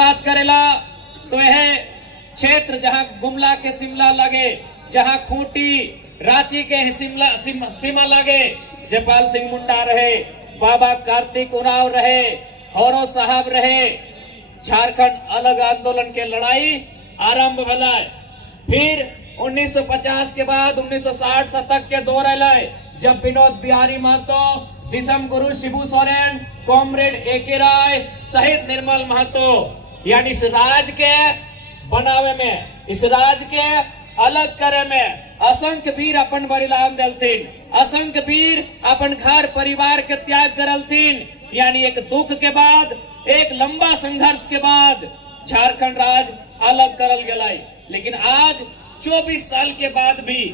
बात करेला तो यह क्षेत्र जहां गुमला के शिमला लगे, जहां खूंटी रांची के सीमा लगे, जयपाल सिंह मुंडा रहे, बाबा कार्तिक उरांव रहे, हौरो साहब रहे, झारखंड अलग आंदोलन के लड़ाई आरंभ भला। फिर 1950 के बाद 1960 शतक के दौर आए, जब विनोद बिहारी महतो, दिसम गुरु शिबू सोरेन, कॉमरेड ए.के. राय सहित निर्मल महतो, यानी इस राज के बनावे में, इस राज के अलग करे में असंख्य वीर अपन बलिदान दलतीन, असंख्य वीर अपन घर परिवार के त्याग करलतीन। यानी एक दुख के बाद, एक लंबा संघर्ष के बाद झारखंड राज अलग करल गलाई। लेकिन आज 24 साल के बाद भी,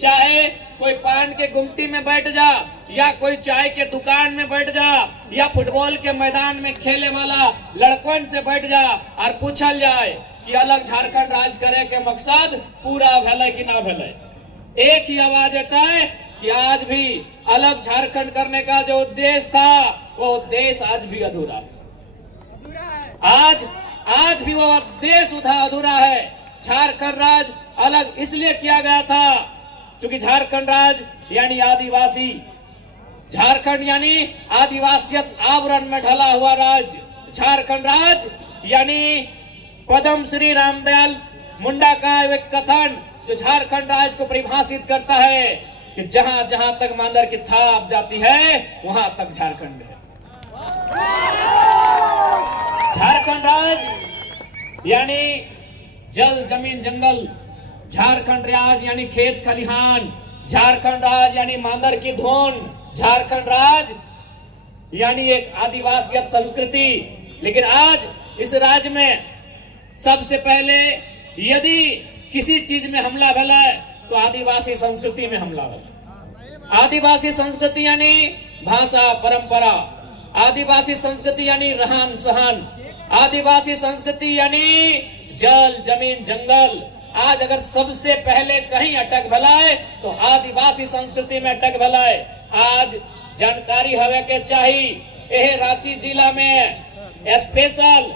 चाहे कोई पान के गुमटी में बैठ जा, या कोई चाय के दुकान में बैठ जा, या फुटबॉल के मैदान में खेले वाला लड़कन से बैठ जा और पूछल जाए कि अलग झारखंड राज करे के मकसद पूरा भेले कि ना भेले, एक ही आवाज आता है कि आज भी अलग झारखंड करने का जो उद्देश्य था, वो उद्देश्य आज भी अधूरा है। आज भी वो उद्देश्य अधूरा है। झारखंड राज अलग इसलिए किया गया था क्योंकि झारखंड राज यानी आदिवासी, झारखंड यानी आदिवासियत आवरण में ढला हुआ राज्य। झारखंड राज्य यानी पद्म श्री रामदयाल मुंडा का एक कथन जो झारखंड राज्य को परिभाषित करता है कि जहां जहां तक मांदर की थाप जाती है वहां तक झारखंड है। झारखंड राज्य यानी जल जमीन जंगल, झारखंड राज्य यानी खेत खलिहान, झारखंड राज्य यानी मांदर की धुन, झारखंड राज्य यानी एक आदिवासियत संस्कृति। लेकिन आज इस राज्य में सबसे पहले यदि किसी चीज में हमला भला है तो आदिवासी संस्कृति में हमला भला। आदिवासी संस्कृति यानी भाषा परंपरा, आदिवासी संस्कृति यानी रहन सहन, आदिवासी संस्कृति यानी जल जमीन जंगल। आज अगर सबसे पहले कहीं अटक भला है तो आदिवासी संस्कृति में अटक भला है। आज जानकारी हवे के चाहिए यह रांची जिला में स्पेशल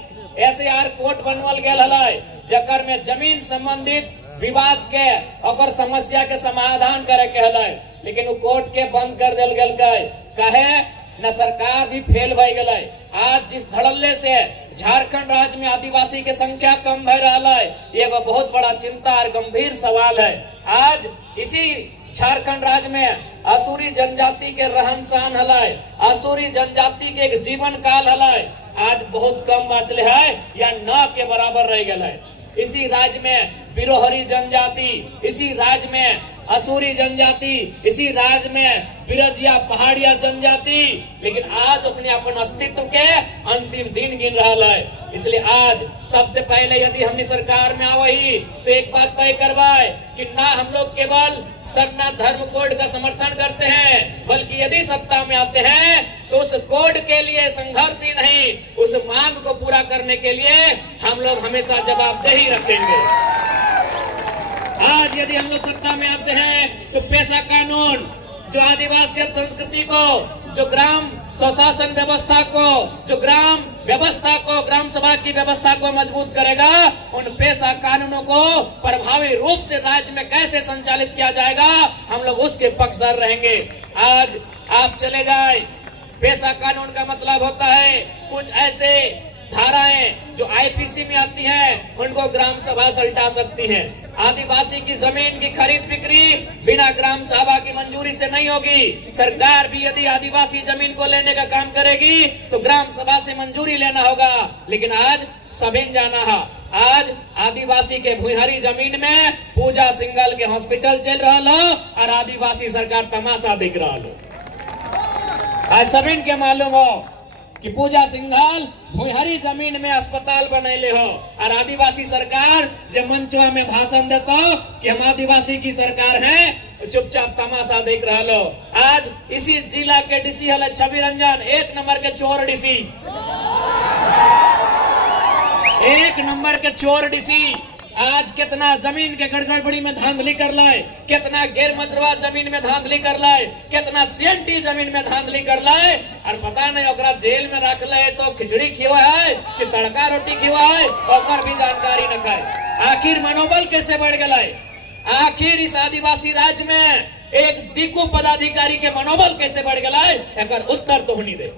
SAR कोर्ट बनवल गया है जकर में जमीन संबंधित विवाद के और समस्या के समाधान करे के है। लेकिन वो कोर्ट के बंद कर दिल गल कहे न सरकार भी फेल भई गल। आज जिस धड़ल्ले से झारखंड राज्य में आदिवासी के संख्या कम भय रहा है ये बहुत बड़ा चिंता और गंभीर सवाल है। आज इसी झारखंड राज्य में असुरी जनजाति के रहन सहन हलाय, असुरी जनजाति के एक जीवन काल हलाय आज बहुत कम बचले है या न के बराबर रह गया है। इसी राज्य में बिरोहरी जनजाति, इसी राज्य में असुरी जनजाति, इसी राज्य में बिरजिया पहाड़िया जनजाति, लेकिन आज अपने अपन अस्तित्व के अंतिम दिन गिन रहा है। इसलिए आज सबसे पहले यदि हमने सरकार में आवही तो एक बात तय करवाए कि ना हम लोग केवल सरना धर्म कोड का समर्थन करते हैं, बल्कि यदि सत्ता में आते हैं तो उस कोड के लिए संघर्ष ही नहीं, उस मांग को पूरा करने के लिए हम लोग हमेशा जवाबदेही रखेंगे। आज यदि हम लोग सत्ता में आते हैं तो पेशा कानून जो आदिवासी संस्कृति को, जो ग्राम स्वशासन व्यवस्था को, जो ग्राम व्यवस्था को, ग्राम सभा की व्यवस्था को मजबूत करेगा, उन पेशा कानूनों को प्रभावी रूप से राज्य में कैसे संचालित किया जाएगा हम लोग उसके पक्षधर रहेंगे। आज आप चले जाए, पेशा कानून का मतलब होता है कुछ ऐसे धाराएं जो IPC में आती हैं उनको ग्राम सभा सल्टा सकती हैं। आदिवासी की जमीन की खरीद बिक्री बिना ग्राम सभा की मंजूरी से नहीं होगी। सरकार भी यदि आदिवासी जमीन को लेने का काम करेगी तो ग्राम सभा से मंजूरी लेना होगा। लेकिन आज सभी जाना है, आज आदिवासी के भूहरी जमीन में पूजा सिंघल के हॉस्पिटल चल रहा हो और आदिवासी सरकार तमाशा देख रहा हो। आज सभी के मालूम हो कि पूजा सिंघल भूहरी जमीन में अस्पताल बनैले हो और आदिवासी सरकार जब मंचवा में भाषण देता कि हम आदिवासी की सरकार है चुपचाप तमाशा देख रहा लो। आज इसी जिला के DC है छवि रंजन, एक नंबर के चोर DC, एक नंबर के चोर DC। आज कितना जमीन के गड़बड़ी में धांधली कर लाए, कितना गैर मजरूआ जमीन में धांधली कर लाए, कितना CNT जमीन में धांधली कर लाए और पता नहीं ओकरा जेल में रख ले तो खिचड़ी खिवा है कि तड़का रोटी खिवा है ओकर भी जानकारी न खाए। आखिर मनोबल कैसे बढ़ गया? आखिर इस आदिवासी राज्य में एक दिकु पदाधिकारी के मनोबल कैसे बढ़ गया? एक उत्तर तो होनी दे।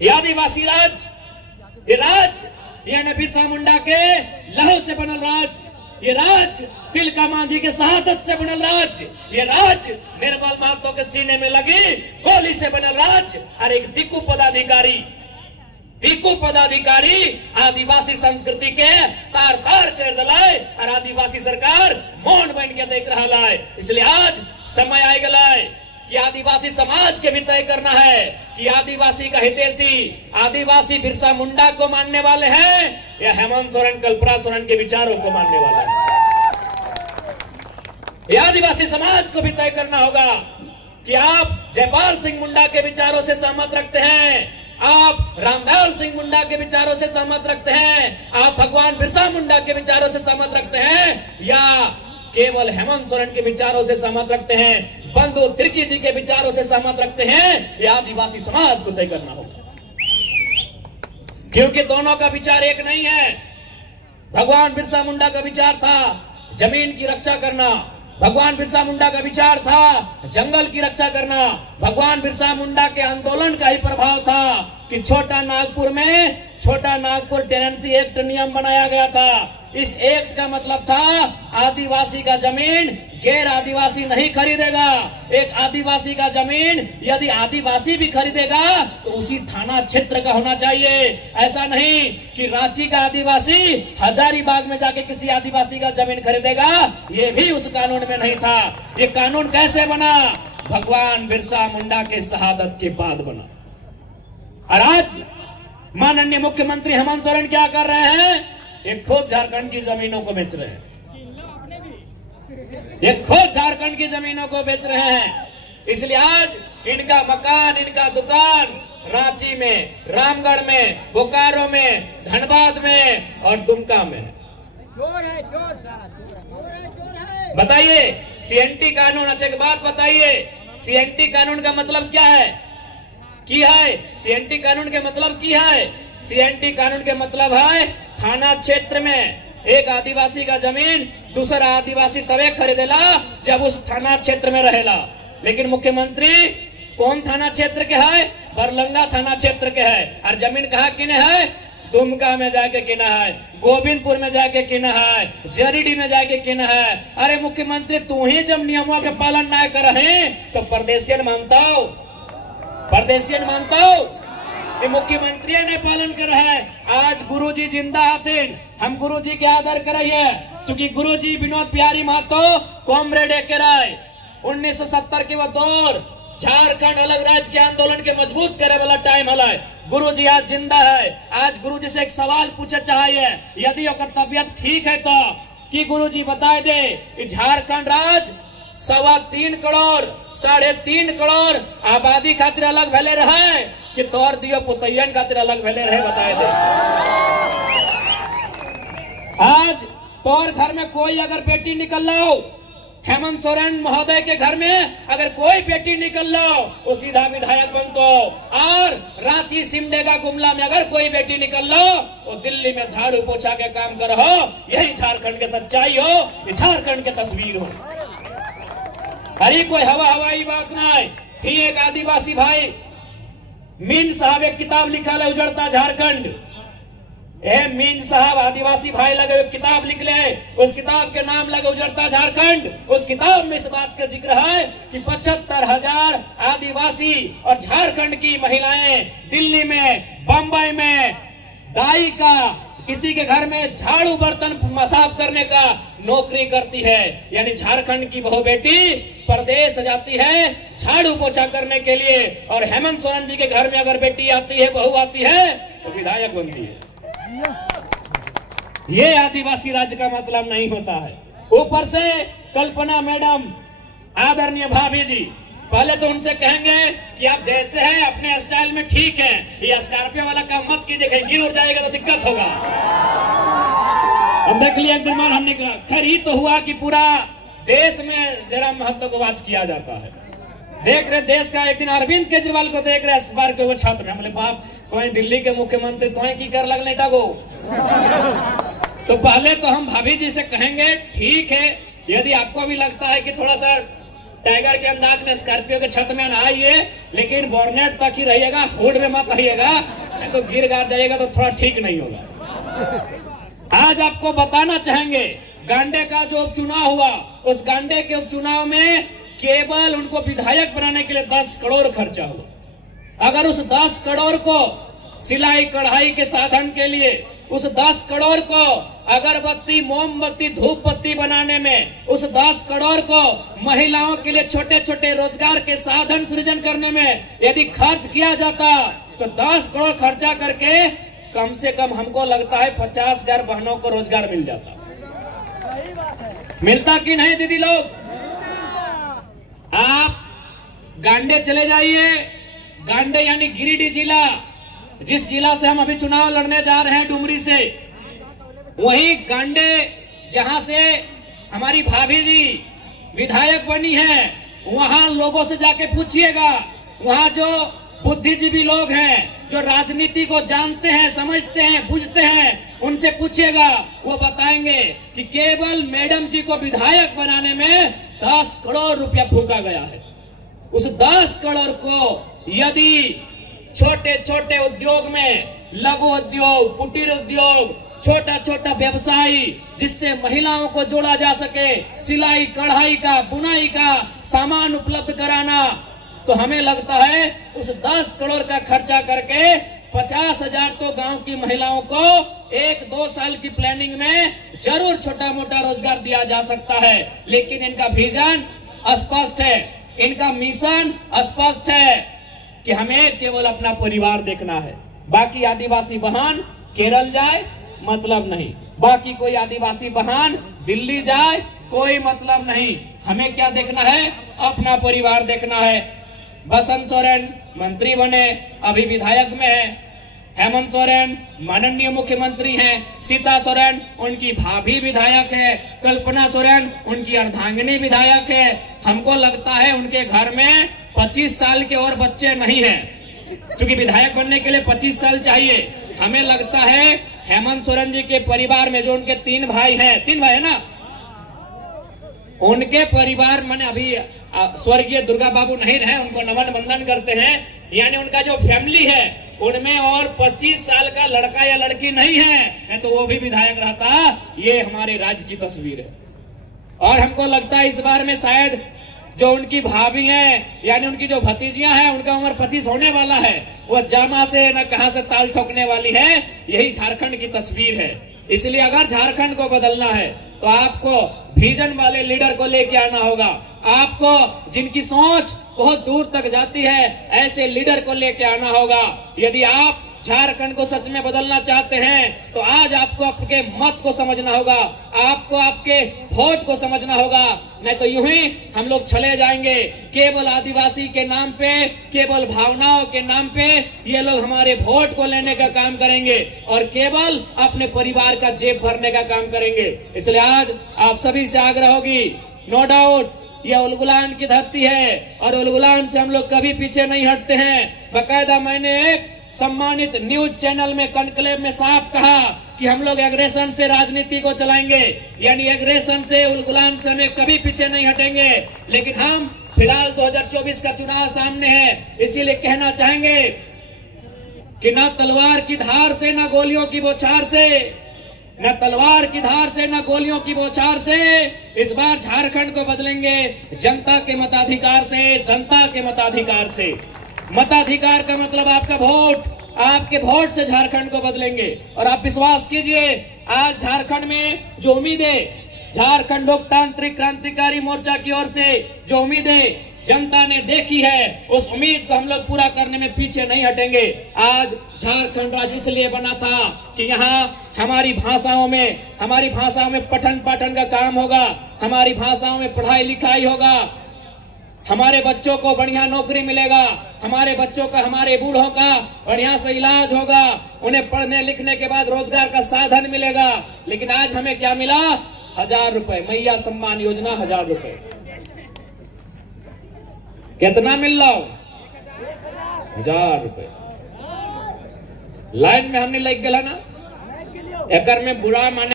ये आदिवासी राज्य, ये राज्य यानी बिरसा मुंडा के लहू से बनल राज्य, ये राज्य तिलका मांझी के शहादत से बनल राज्य, ये राज्य निर्मल महतो के सीने में लगी गोली से बनल राज्य। और एक दिकु पदाधिकारी आदिवासी संस्कृति के तार तार कर दिलाए और आदिवासी सरकार मौन बन के देख रहा है। इसलिए आज समय आ गया कि आदिवासी समाज के भी तय करना है कि आदिवासी का हितैषी आदिवासी बिरसा मुंडा को मानने वाले हैं या हेमंत सोरेन कल्पना सोरेन के विचारों को मानने वाले हैं। यह आदिवासी समाज को भी तय करना होगा कि आप जयपाल सिंह मुंडा के विचारों से सहमत रखते हैं, आप रामदयाल सिंह मुंडा के विचारों से सहमत रखते हैं, आप भगवान बिरसा मुंडा के विचारों से सहमत रखते हैं या केवल हेमंत सोरेन के विचारों से सहमत रखते हैं, बंधु तिर्की जी के विचारों से सहमत रखते हैं। यह आदिवासी समाज को तय करना होगा, क्योंकि दोनों का विचार एक नहीं है। भगवान बिरसा मुंडा का विचार था जमीन की रक्षा करना, भगवान बिरसा मुंडा का विचार था जंगल की रक्षा करना। भगवान बिरसा मुंडा के आंदोलन का ही प्रभाव था कि छोटा नागपुर टेनेंसी एक्ट नियम बनाया गया था। इस एक्ट का मतलब था आदिवासी का जमीन गैर आदिवासी नहीं खरीदेगा। एक आदिवासी का जमीन यदि आदिवासी भी खरीदेगा तो उसी थाना क्षेत्र का होना चाहिए। ऐसा नहीं कि रांची का आदिवासी हजारीबाग में जाके किसी आदिवासी का जमीन खरीदेगा, ये भी उस कानून में नहीं था। ये कानून कैसे बना? भगवान बिरसा मुंडा के शहादत के बाद बना। और आज माननीय मुख्यमंत्री हेमंत सोरेन क्या कर रहे हैं? ये खुद झारखंड की जमीनों को बेच रहे हैं। ये खुद झारखंड की जमीनों को बेच रहे हैं। इसलिए आज इनका मकान, इनका दुकान रांची में, रामगढ़ में, बोकारो में, धनबाद में और दुमका में है। बताइए सीएनटी कानून। अच्छा एक बात बताइए, सीएनटी कानून का मतलब क्या है? सीएनटी कानून के मतलब की है? सीएनटी कानून के मतलब है थाना क्षेत्र में एक आदिवासी का जमीन दूसरा आदिवासी तवे खरीदेला जब उस थाना क्षेत्र में रहेला। लेकिन मुख्यमंत्री कौन थाना क्षेत्र के है? बरलंगा थाना क्षेत्र के है। और जमीन कहाँ किने है? दुमका में जाके किना है, गोविंदपुर में जाके किना है, जरीडी में जाके किना है। अरे मुख्यमंत्री तू ही जब नियमों के पालन ना कर रहे तो परदेशियन मानता हो? परदेशियन मानता हो? ये मुख्यमंत्री ने पालन कर रहा है। आज गुरुजी जिंदा आते, हम गुरुजी के आदर करिए, क्योंकि गुरुजी विनोद बिहारी महतो कॉमरेड के राय 1970 के वो दौर झारखंड अलग राज्य के आंदोलन के मजबूत करे वाला टाइम हला। गुरुजी आज जिंदा है। आज गुरुजी से एक सवाल पूछे चाहिए, यदि ओकर तबियत ठीक है तो कि गुरुजी बताए दे झारखंड राज्य 3.25 करोड़ 3.5 करोड़ आबादी खातिर अलग भले रहे कि तोर दियो पुतैयन खातिर अलग भले रहे? बताए दे। आज तोर घर में कोई अगर बेटी निकल लो, हेमंत सोरेन महोदय के घर में अगर कोई बेटी निकल लो वो सीधा विधायक बनतो। और रांची सिमडेगा गुमला में अगर कोई बेटी निकल लो वो दिल्ली में झाड़ू पोछा के काम करो। यही झारखंड की सच्चाई हो, ये झारखंड की तस्वीर हो। अरे कोई हवाई बात नहीं। ही एक आदिवासी भाई मीन साहब एक किताब लिखा है उजड़ता झारखंड। मीन साहब आदिवासी भाई लगे किताब लिख ले, उस किताब के नाम लगे उजड़ता झारखंड। उस किताब में इस बात का जिक्र है कि 75,000 आदिवासी और झारखंड की महिलाएं दिल्ली में, बंबई में दाई का, किसी के घर में झाड़ू बर्तन साफ करने का नौकरी करती है। यानी झारखंड की बहू बेटी परदेश जाती है झाड़ू पोछा करने के लिए, और हेमंत सोरेन जी के घर में अगर बेटी आती है, बहू आती है तो विधायक बनती है। ये आदिवासी राज्य का मतलब नहीं होता है। ऊपर से कल्पना मैडम, आदरणीय भाभी जी, पहले तो उनसे कहेंगे कि आप जैसे हैं अपने स्टाइल में ठीक है, ये स्कॉर्पियो वाला काम मत कीजिए, कहीं गिर जाएगा तो दिक्कत होगा। अब देख लिया निर्माण हमने कहा, खैर ही तो हुआ कि पूरा देश में जरा महत्व को वाच किया जाता है। देख रहे देश का, एक दिन अरविंद केजरीवाल को देख रहे इस बार के वो छत में, हमने बाप कोई दिल्ली के मुख्यमंत्री तो की कर लगने टागो। तो पहले तो हम भाभी जी से कहेंगे ठीक है, यदि आपको भी लगता है कि थोड़ा सा टाइगर के अंदाज में स्कॉर्पियो के छत में ना आइए, लेकिन बोर्नेट तक ही रहिएगा, हुड में मत रहिएगा, नहीं तो गिर गार जाइएगा तो थोड़ा ठीक नहीं होगा। आज आपको बताना चाहेंगे गांडे का जो उपचुनाव हुआ, उस गांडे के उपचुनाव में केवल उनको विधायक बनाने के लिए 10 करोड़ खर्चा हुआ। अगर उस 10 करोड़ को सिलाई कढ़ाई के साधन के लिए, उस 10 करोड़ को अगरबत्ती, मोमबत्ती, धूप बत्ती बनाने में, उस 10 करोड़ को महिलाओं के लिए छोटे छोटे रोजगार के साधन सृजन करने में यदि खर्च किया जाता तो 10 करोड़ खर्चा करके कम से कम हमको लगता है 50,000 बहनों को रोजगार मिल जाता। मिलता कि नहीं दीदी लोग? आप गांडे चले जाइए, गांडे यानी गिरिडीह जिला, जिस जिला से हम अभी चुनाव लड़ने जा रहे हैं डुमरी से, वही गांडे जहां से हमारी भाभी जी विधायक बनी है, वहां लोगों से जाके पूछिएगा, वहां जो बुद्धिजीवी लोग हैं, जो राजनीति को जानते हैं, समझते हैं, बुझते हैं, उनसे पूछिएगा, वो बताएंगे कि केवल मैडम जी को विधायक बनाने में 10 करोड़ रुपया फूका गया है। उस 10 करोड़ को यदि छोटे छोटे उद्योग में, लघु उद्योग, कुटीर उद्योग, छोटा छोटा व्यवसायी जिससे महिलाओं को जोड़ा जा सके, सिलाई कढ़ाई का, बुनाई का सामान उपलब्ध कराना, तो हमें लगता है उस 10 करोड़ का खर्चा करके 50,000 तो गांव की महिलाओं को 1-2 साल की प्लानिंग में जरूर छोटा मोटा रोजगार दिया जा सकता है। लेकिन इनका विजन स्पष्ट है, इनका मिशन स्पष्ट है कि हमें केवल अपना परिवार देखना है। बाकी आदिवासी बहन केरल जाए मतलब नहीं, बाकी कोई आदिवासी बहन दिल्ली जाए कोई मतलब नहीं। हमें क्या देखना है? अपना परिवार देखना है। बसंत सोरेन मंत्री बने, अभी विधायक में है। हेमंत सोरेन माननीय मुख्यमंत्री हैं। सीता सोरेन उनकी भाभी विधायक है। कल्पना सोरेन उनकी अर्धांगिनी विधायक है। हमको लगता है उनके घर में 25 साल के और बच्चे नहीं हैं, क्योंकि विधायक बनने के लिए 25 साल चाहिए। हमें लगता है हेमंत सोरेन जी के परिवार में जो उनके 3 भाई हैं, 3 भाई है ना, उनके परिवार मैंने अभी स्वर्गीय दुर्गा बाबू नहीं रहे, उनको नमन बंदन करते हैं, यानी उनका जो फैमिली है उनमें और 25 साल का लड़का या लड़की नहीं है, तो वो भी विधायक रहता। ये हमारे राज्य की तस्वीर है। और हमको लगता है इस बार में शायद जो उनकी भाभी हैं, यानी उनकी जो भतीजियां हैं, उनका उम्र 25 होने वाला है, वो जामा से न कहां से ताल ठोकने वाली है। यही झारखंड की तस्वीर है। इसलिए अगर झारखंड को बदलना है तो आपको विजन वाले लीडर को लेके आना होगा। आपको जिनकी सोच बहुत दूर तक जाती है, ऐसे लीडर को लेके आना होगा। यदि आप झारखंड को सच में बदलना चाहते हैं तो आज आपको आपके मत को समझना होगा, आपको आपके वोट को समझना होगा। नहीं तो यूं ही हम लोग चले जाएंगे। केवल आदिवासी के नाम पे, केवल भावनाओं के नाम पे ये लोग हमारे वोट को लेने का काम करेंगे और केवल अपने परिवार का जेब भरने का काम करेंगे। इसलिए आज आप सभी से आग्रह होगी, नो डाउट यह उलगुलान की धरती है और उलगुलान से हम लोग कभी पीछे नहीं हटते हैं। बाकायदा मैंने एक सम्मानित न्यूज चैनल में कॉन्क्लेव में साफ कहा कि हम लोग एग्रेशन से राजनीति को चलाएंगे, यानी एग्रेशन से, उलगुलान से हमें कभी पीछे नहीं हटेंगे। लेकिन हम फिलहाल 2024 का चुनाव सामने है, इसीलिए कहना चाहेंगे कि न तलवार की धार से, न गोलियों की बौछार से, न तलवार की धार से, न गोलियों की बौछार से इस बार झारखंड को बदलेंगे जनता के मताधिकार से, जनता के मताधिकार से। मताधिकार का मतलब आपका वोट, आपके वोट से झारखंड को बदलेंगे। और आप विश्वास कीजिए, आज झारखंड में जो उम्मीदें झारखंड लोकतांत्रिक क्रांतिकारी मोर्चा की ओर से जो उम्मीदें जनता ने देखी है, उस उम्मीद को हम लोग पूरा करने में पीछे नहीं हटेंगे। आज झारखंड राज्य इसलिए बना था कि यहाँ हमारी भाषाओं में पठन पाठन का काम होगा, हमारी भाषाओं में पढ़ाई लिखाई होगा, हमारे बच्चों को बढ़िया नौकरी मिलेगा, हमारे बच्चों का, हमारे बूढ़ों का बढ़िया से इलाज होगा, उन्हें पढ़ने लिखने के बाद रोजगार का साधन मिलेगा। लेकिन आज हमें क्या मिला? 1000 रुपए, मैया सम्मान योजना 1000 रुपए। कितना मिल रहा? 1000 रुपए। लाइन में हमने लग गया ना, एकर में बुरा माने